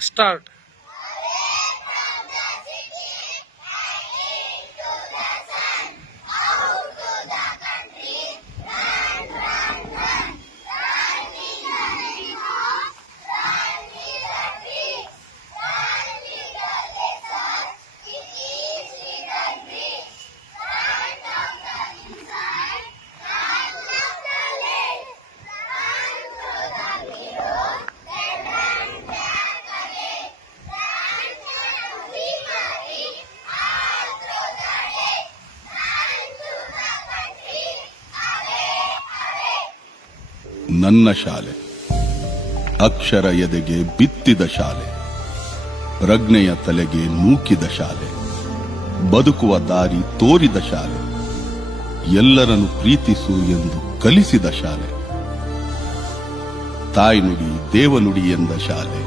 start. ನನ್ನ ಶಾಲೆ. ಅಕ್ಷರ ಎದೆಗೆ ಬಿತ್ತಿದ ಶಾಲೆ. ಪ್ರಜ್ಞೆಯ ತಲೆಗೆ ನೂಕಿದ ಶಾಲೆ. ಬದುಕುವ ದಾರಿ ತೋರಿದ ಶಾಲೆ. ಎಲ್ಲರನ್ನು ಪ್ರೀತಿಸು ಎಂದು ಕಲಿಸಿದ ಶಾಲೆ. ತಾಯ್ನುಡಿ ದೇವನುಡಿ ಎಂದ ಶಾಲೆ.